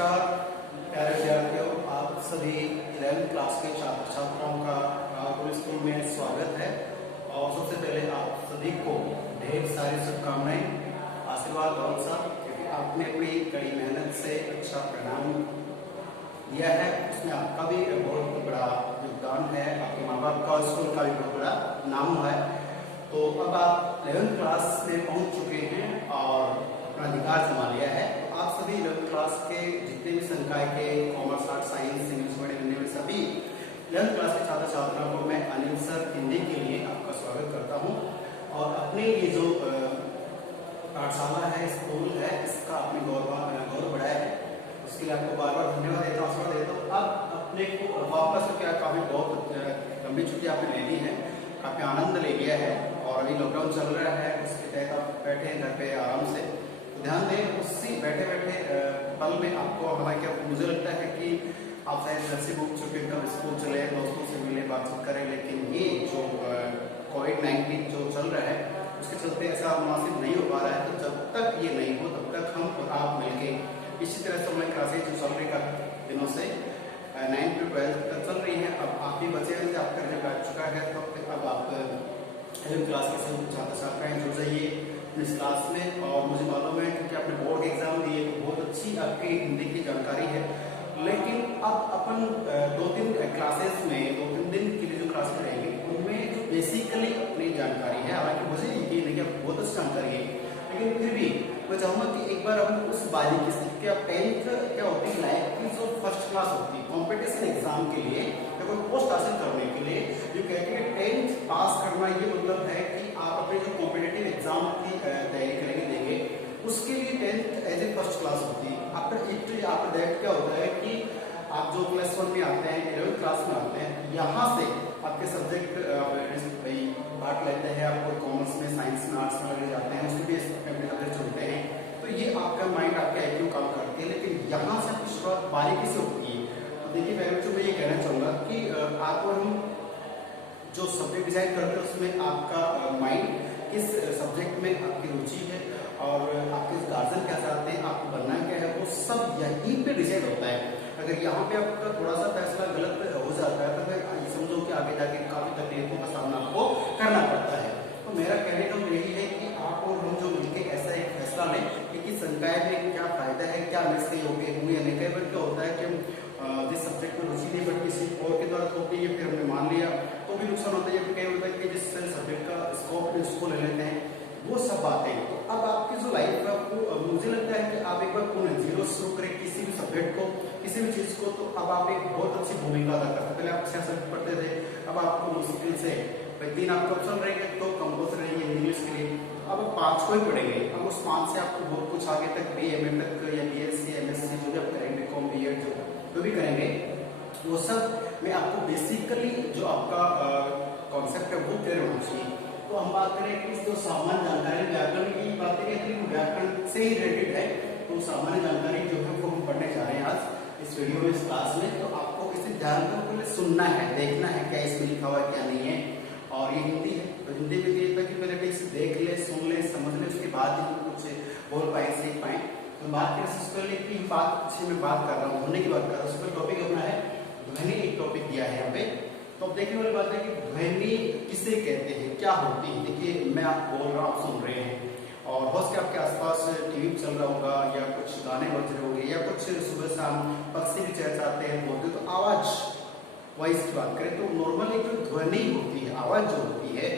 नमस्कार प्यारे विद्यार्थियों, आप सभी 11वीं क्लास के छात्र छात्राओं का नागपुर स्कूल में स्वागत है। और सबसे पहले आप सभी को ढेर सारी शुभकामनाएं, आशीर्वाद बहुत सा, क्योंकि आपने अपनी कड़ी मेहनत से अच्छा परिणाम दिया है। उसमें आपका भी बहुत बड़ा योगदान है, आपके माँ बाप का, स्कूल का भी बहुत बड़ा नाम है। तो अब आप 11वीं क्लास में पहुंच चुके हैं और अपना अधिकार जमा लिया है। आप सभी 11वीं क्लास के जितने भी संकाय के commerce, art, science, English medium सभी 11वीं क्लास के छात्र छात्राओं को मैं अनिल सर हिंदी के लिए आपका स्वागत करता हूं। और अपने ये जो पाठशाला है, स्कूल है, इसका आपने गौरव बढ़ाया है, उसके लिए आपको बार बार धन्यवाद देता हूँ, आशीर्वाद देता हूँ। अब अपने को वापस क्या, काफी बहुत लंबी छुट्टी आपने ले ली है, काफी आनंद ले लिया है और अभी लॉकडाउन चल रहा है, उसके तहत आप बैठे हैं घर पे आराम से। ध्यान दें, उसी बैठे बैठे पल में आपको हमारा क्या, मुझे लगता है कि आप शायद घर से बुक चुके, कब स्कूल चले, दोस्तों से मिले, बातचीत करें, लेकिन ये जो कोविड-19 जो चल रहा है उसके चलते ऐसा मुनासिब नहीं हो पा रहा है। तो जब तक ये नहीं हो तब तक हम और आप मिलके इसी तरह से ऑनलाइन क्लासेज जो चल रही का दिनों से 9 to 12 तक चल रही है। अब आप भी बचे हैं, आपका रिजल्ट आ चुका है, तो अब आप 11वीं क्लास के सभी छात्र छात्राएं जुड़ जाइए इस क्लास में। और मुझे मालूम है क्योंकि आपने बोर्ड के एग्जाम दिए, बहुत अच्छी आपकी हिंदी की जानकारी है, लेकिन अब अपन 2-3 क्लासेस में 2-3 दिन के लिए जो क्लास रहेंगे उनमें जो बेसिकली अपनी जानकारी है, हालांकि मुझे यकीन है कि आपको बहुत अच्छी जानकारी है, लेकिन फिर भी मैं चाहूंगा कि एक बार हम उस बारीकी से, क्या 10th क्या होती है लाइफ की जो फर्स्ट क्लास होती है कॉम्पिटिशन एग्जाम के लिए या कोई पोस्ट हासिल करने के लिए, जो कहते हैं 10th पास करना, ये मतलब है कि आप अपने जो कॉम्पिटिटिव एग्जाम की तैयारी करेंगे, देंगे, उसके लिए 10th as a first class होती है। आफ्टर दैट क्या होता है कि आप जो प्लस 1 में आते हैं, 11वीं क्लास में आते हैं, यहाँ से आपके सब्जेक्ट पार्ट लेते हैं, आपको कॉमर्स में, साइंस में, आर्ट्स में लगे जाते हैं, उसमें भी सब्जेक्ट चुनते हैं, तो ये आपका माइंड, आपका IQ काम करती है। लेकिन यहाँ से आपकी शुरुआत बारीकी से होती है। तो देखिए पहले बच्चों, मैं ये कहना चाहूंगा कि आप और हम जो सब्जेक्ट डिसाइड करते हैं उसमें आपका माइंड किस सब्जेक्ट में आपकी रुचि है और आपके गार्जियन क्या चाहते हैं, आपको बनना क्या है, वो सब यहीं पे डिसाइड होता है। अगर यहाँ पे आपका थोड़ा सा फैसला गलत हो जाता है तो फिर समझो कि आगे जाके काफी तकलीफों का सामना आपको करना पड़ता है। तो मेरा कहने का यही है कि आप और हम जो मिलकर ऐसा एक फैसला लें कि संकाय में क्या फायदा है, क्या मिस योग्य हुए या नहीं। कई बार क्या होता है कि जिस सब्जेक्ट में रुचि नहीं, बट किसी और के द्वारा थोपी है, फिर हमने मान लिया, तो भी नुकसान होता है। कई होता है कि जिस सब्जेक्ट का स्कोप है उसको ले लेते हैं, वो सब बातें। तो अब आपकी जो लाइफ है वो, मुझे लगता है कि आप एक बार पुनः जीरो शुरू करें किसी भी सब्जेक्ट को, किसी भी चीज को, तो अब आप एक बहुत अच्छी भूमिका अदा करते हैं। पहले आप 6 सब्जेक्ट पढ़ते थे, अब आपको मुश्किल से 3 आपके ऑप्शन रहेंगे, तो कंपल्सरी रहेंगे इंग्लिश के लिए, अब 5 को ही पढ़ेंगे। अब उस 5 से आपको बहुत कुछ आगे तक BA तक या BSc MSc जो भी आप करेंगे, BCom B.Ed जो भी करेंगे, वो सब में आपको बेसिकली जो आपका कॉन्सेप्ट है वो क्लियर होना चाहिए। तो हम बात करें कि जो सामान्य जानकारी व्याकरण की बात करें, व्याकरण से ही रिलेटेड है, तो सामान्य जानकारी जो है वो हम पढ़ने जा रहे हैं आज इस वीडियो में, इस क्लास में। तो आपको इसे ध्यान में पहले सुनना है, देखना है क्या इसमें लिखा हुआ है क्या नहीं है। और ये हिंदी है, तो हिंदी में ये था कि पहले इसे देख ले, सुन ले, समझ ले, उसके बाद ही कुछ बोल पाए, सीख पाए। तो बात करें की बात में बात कर रहा हूँ, होने की बात कर रहा हूँ, उसका टॉपिक अपना है ध्वनि। एक टॉपिक दिया है यहाँ पे, तो अब देखने वाली बात है कि ध्वनि किसे कहते हैं, क्या होती है। देखिए मैं आप बोल रहा हूँ, आप सुन रहे हैं, और हो सकता है आपके आसपास टीवी चल रहा होगा या कुछ गाने बज रहे होंगे या कुछ सुबह शाम पक्षी भी चहचहाते हैं, बोलते, तो आवाज, वॉइस की बात करें तो नॉर्मली जो ध्वनि होती है, आवाज जो होती है,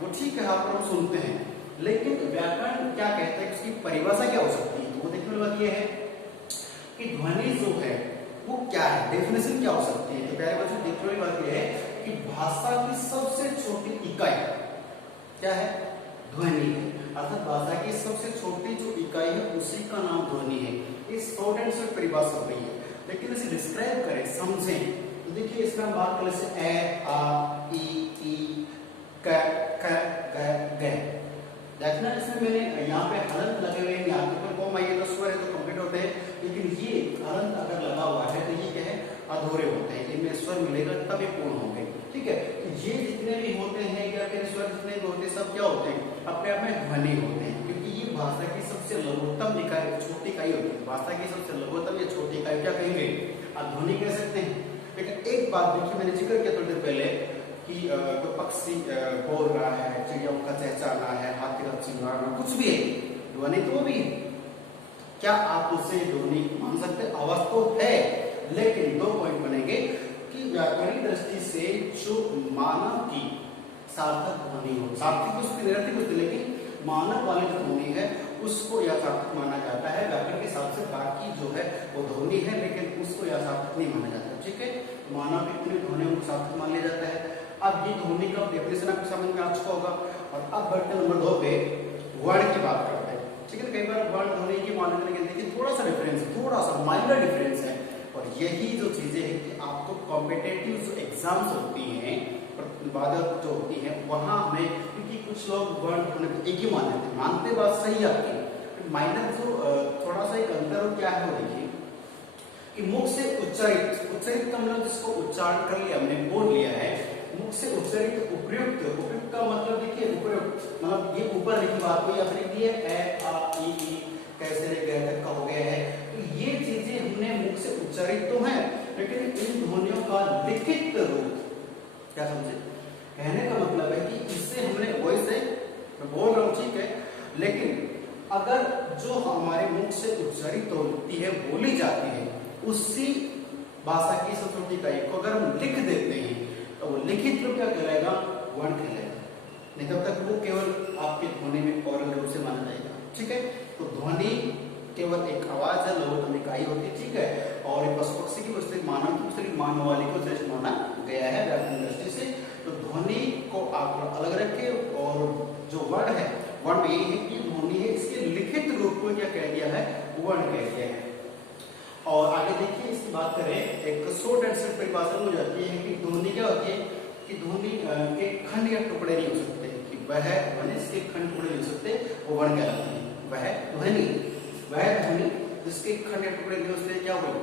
वो ठीक है आप हम सुनते हैं, लेकिन व्याकरण क्या कहता है, उसकी परिभाषा क्या हो सकती है। तो वो देखने वाली बात ये है कि ध्वनि जो है वो क्या है, डेफिनेशन क्या हो सकती है। तो पहले बात देखने वाली बात ये है कि भाषा की सबसे छोटी इकाई क्या है, ध्वनि है। अर्थात भाषा की सबसे छोटी जो इकाई है उसी का नाम ध्वनि है। इस शॉर्ट एंड स्वीट परिभाषा हो रही है, लेकिन इसे डिस्क्राइब करें, समझें, तो देखिए इसमें हम बात कर से ए, आ, ई, क, ख, ग। देखना इसमें मैंने यहाँ पे हलंत लगे हुए हैं, यहाँ पे कॉम आई है तो स्वर है तो कंप्लीट होते हैं, लेकिन ये हलंत अगर लगा हुआ है तो ये क्या है, अधूरे होते हैं। इनमें स्वर मिलेगा तभी पूर्ण होंगे। ठीक है। तो ये जितने भी होते हैं या फिर स्वर जितने भी होते हैं सब क्या होते हैं, अपने आप में ध्वनि होते हैं, क्योंकि ये भाषा की सबसे लघुत्तम इकाई, छोटी इकाई होती है। भाषा की सबसे लघुत्तम या छोटी इकाई क्या कहेंगे, ध्वनि कह सकते हैं। लेकिन एक बात देखिए, मैंने जिक्र किया थोड़ी देर पहले कि कोई पक्षी बोल रहा है, चिड़ियों का चहचहाना है, हाथी का चिंगाना, कुछ भी है, ध्वनि तो भी है। क्या आप उसे ध्वनि मान सकते हैं? आवाज तो है, लेकिन 2 पॉइंट बनेंगे कि व्याकरणिक दृष्टि से जो मानव की सार्थक ध्वनि हो, सार्थक उसकी निरर्थक होती, लेकिन मानव वाली जो ध्वनि है उसको या सार्थक माना जाता है। व्याकरण के हिसाब से बाकी जो है वो ध्वनि है, लेकिन उसको या सार्थक नहीं माना जाता। ठीक है, मानव की इतनी ध्वनि को सार्थक मान लिया जाता है। अब ये ध्वनि का डेफिनेशन आपको समझ में आ चुका होगा। और अब बढ़ते नंबर 2 पे वर्ण की बात करते हैं। ठीक है, कई बार वर्ण ध्वनि की मान लेते हैं, देखिए थोड़ा सा डिफरेंस है, थोड़ा सा माइनर डिफरेंस है। और यही जो चीजें हैं कि आपको कॉम्पिटेटिव जो एग्जाम्स होती हैं, प्रतिपादक जो होती है, वहां हमें, क्योंकि कुछ लोग वर्ण ध्वनि को एक ही मान लेते हैं, मानते बात सही आपकी, माइनर जो थोड़ा सा एक अंतर हो क्या है वो देखिए कि मुख से उच्चारित, उच्चारित का मतलब जिसको उच्चारण कर लिया हमने, बोल लिया है, मुख से उच्चारित उपयुक्त, उपयुक्त का मतलब देखिए उपयुक्त मतलब ये ऊपर लिखी बात को या फिर ये ए आ ई कैसे तक का हो गया है। तो ये चीजें हमने मुख से उच्चारित तो हैं, लेकिन इन ध्वनियों का लिखित रूप, क्या समझे, कहने का मतलब है कि इससे हमने वॉइस है, मैं बोल रहा हूँ ठीक है, लेकिन अगर जो हमारे मुख से उच्चारित होती है, बोली जाती है, उसी भाषा की सबसे इकाई को अगर हम लिख देते हैं तो वो लिखित रूप क्या कहलाएगा, वर्ण कहलाएगा। नहीं तब तक वो केवल आपके ध्वनि में औरल रूप से माना जाएगा। ठीक है, तो ध्वनि केवल एक आवाज है, लघुत्तम इकाई होती है। ठीक है, और पशु पक्षी की पुस्तक मानव की पुस्तक मानव वाली को श्रेष्ठ माना गया है व्याकरण दृष्टि से। तो ध्वनि को आप अलग रखें, और जो वर्ण है, वर्ण में यही है कि ध्वनि है, इसके लिखित रूप को क्या कह दिया है, वर्ण कह दिया है। और आगे देखिए इसकी बात करें, एक शॉर्ट एंड स्वीट परिभाषा हो जाती है कि ध्वनि क्या होती है कि ध्वनि के खंड या टुकड़े नहीं हो सकते, कि वह ध्वनि इसके खंड टुकड़े नहीं हो सकते, वो वर्ण कहलाती है। वह ध्वनि जिसके खंड या टुकड़े नहीं हो सकते क्या हुई,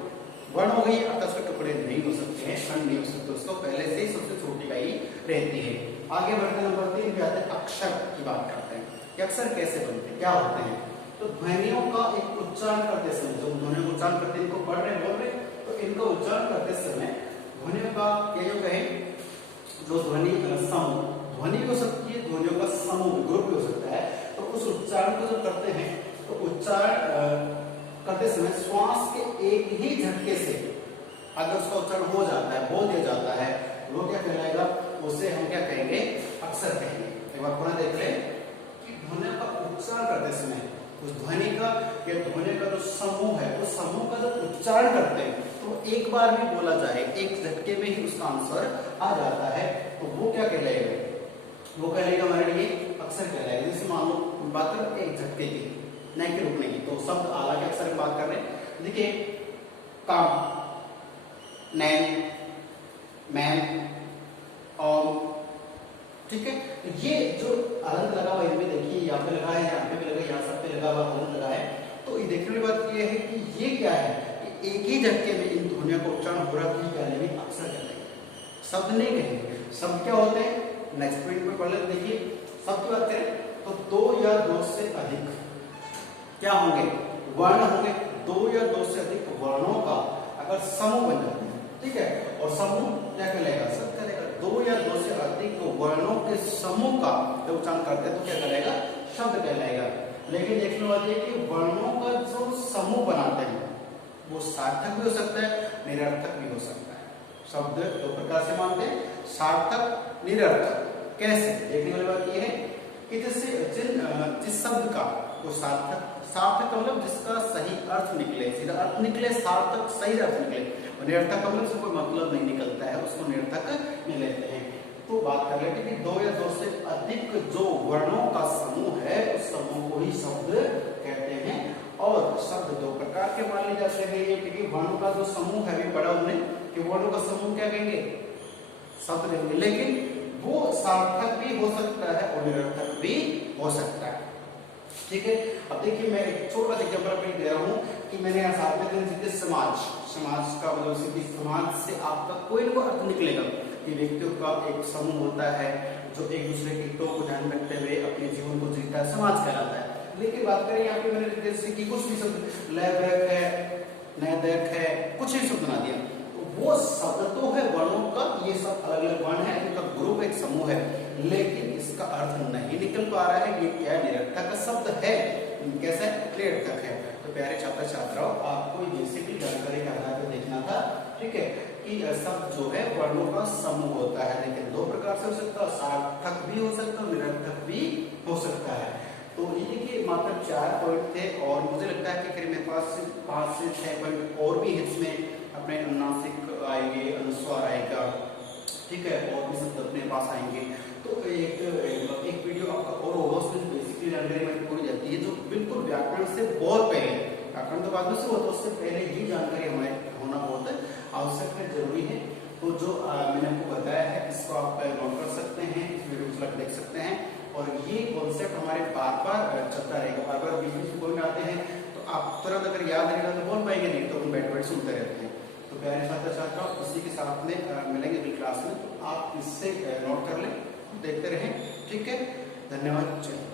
वर्ण हो गई, अर्थात उसके टुकड़े नहीं हो सकते हैं, खंड नहीं हो सकते, उसको पहले से ही सबसे छोटी इकाई रहती है। आगे बढ़ते नंबर 3 पे आते हैं, अक्षर की बात करते हैं कि अक्षर कैसे बनते हैं, क्या होते हैं। तो ध्वनियों का एक उच्चारण करते समय, जो ध्वनियों का उच्चारण करते हैं, इनको पढ़ रहे बोल रहे, तो इनका उच्चारण करते समय ध्वनियों का ये जो कहें, जो ध्वनि समूह, ध्वनि भी हो सकती है, ध्वनियों का समूह ग्रुप भी हो सकता है। तो उस उच्चारण को जब करते हैं, तो उच्चारण करते समय श्वास के एक ही झटके से अगर उसका उच्चारण हो जाता है, बोल दिया जाता है, वो क्या कहलाएगा, उसे हम क्या कहेंगे, अक्षर कहेंगे। एक बार पुनः देख लें कि ध्वनियों का उच्चारण करते समय उस ध्वनि का या ध्वनि का जो समूह है, उस समूह का जब उच्चारण करते हैं तो एक बार भी बोला जाए, एक झटके में ही उसका आंसर आ जाता है, तो वो क्या कहलाएगा, वो कहलाएगा हमारे लिए अक्षर कहलाएगा। जैसे मान लो बात करें एक झटके की, नहीं कि रुकने की, तो शब्द आला के अक्षर की बात कर रहे हैं। देखिए काम, नैन, मैन, और ठीक है, ये जो अलग लगा हुआ इनमें देखिए, यहाँ पे लगा है, यहाँ पे भी लगा है, यहाँ सब पे लगा हुआ अलग लगा है। तो ये देखने वाली बात ये है कि ये क्या है कि एक ही झटके में इन ध्वनियों का उच्चारण हो रहा है, कहने में अक्षर कहलाएंगे, शब्द नहीं कहेंगे। शब्द क्या होते हैं, नेक्स्ट पॉइंट में पढ़ लेते, देखिए शब्द की बात करें तो 2 या 2 से अधिक क्या होंगे, वर्ण होंगे। 2 या 2 से अधिक वर्णों का अगर समूह बन जाते हैं, ठीक है, और समूह क्या कहलाएगा, शब्द कहलाएगा। 2 या 2 से अधिक वर्णों के समूह का जब उच्चारण करते हैं तो क्या कहलाएगा, शब्द कहलाएगा। लेकिन देखने वाली है कि वर्णों का जो समूह बनाते हैं वो सार्थक भी हो सकता है, निरर्थक भी हो सकता है। शब्द 2 प्रकार से मानते हैं, सार्थक, निरर्थक। कैसे, देखने वाली बात यह है कि जिस शब्द का वो सार्थक का मतलब जिसका सही अर्थ निकले, सीधा अर्थ निकले, सार्थक सही अर्थ निकले, और निरर्थक का मतलब कोई मतलब नहीं निकलता है, उसको निरर्थक नहीं लेते हैं। तो बात कर लेते हैं कि 2 या 2 से अधिक जो वर्णों का समूह है, उस समूह को ही शब्द कहते हैं। और शब्द 2 प्रकार के मान लिए जाते हैं, ये क्योंकि वर्णों का जो समूह है, भी पढ़ा हमने कि वर्णों का समूह क्या कहेंगे, शब्द कहेंगे। लेकिन वो सार्थक भी हो सकता है और निरर्थक भी हो सकता है। ठीक है, अब देखिए मैं एक छोटा सा एग्जांपल आपको दे रहा हूँ कि मैंने यहाँ साथ में समाज का मतलब समाज से आपका कोई ना कोई अर्थ निकलेगा। कि व्यक्तियों का एक समूह होता है जो एक दूसरे के हितों को ध्यान रखते हुए अपने जीवन को जीता है, समाज कहलाता है। लेकिन बात करें यहाँ पे मैंने जैसे कि कुछ भी शब्द लैबैक है, नैदैक है, कुछ भी शब्द बना दिया, वो शब्द तो है वर्णों का, ये सब अलग अलग वर्ण है, इनका ग्रुप एक समूह है, लेकिन इसका अर्थ नहीं निकल पा रहा है। ये क्या निरर्थक का शब्द है, कैसा निरर्थक है। तो प्यारे छात्र छात्राओं, आपको बेसिकली जानकारी का आधार पर देखना था, ठीक है, कि शब्द जो है वर्णों का समूह होता है, लेकिन दो प्रकार से हो सकता है, सार्थक भी हो सकता है, निरर्थक भी हो सकता है। तो ये देखिए मात्र 4 पॉइंट थे और मुझे लगता है कि फिर मेरे पास 5 से 6 पॉइंट और भी इसमें अपने अनुनासिक आएंगे, अनुस्वार आएगा, ठीक है, और भी शब्द अपने पास आएंगे। तो एक वीडियो आपका और होगा, उसमें बेसिकली जानकारी में पूरी जाती है, जो बिल्कुल व्याकरण से बहुत पहले, व्याकरण तो बाद में से होता है, उससे पहले ही जानकारी हमारे होना बहुत आवश्यक है, जरूरी है। तो जो मैंने आपको बताया है, इसको आप नोट कर सकते हैं, इस वीडियो को देख सकते हैं, और ये कॉन्सेप्ट हमारे बार बार चलता रहेगा, बार बार बीच बीच में कोई आते हैं तो आप तुरंत अगर याद रहेगा तो बोल पाएंगे, नहीं तो हम बैठ बैठ सुनते रहते हैं। तो प्यारे छात्र छात्राओं, इसी के साथ में मिलेंगे अगली क्लास में, तो आप इससे नोट कर लें, देखते रहें, ठीक है, धन्यवाद।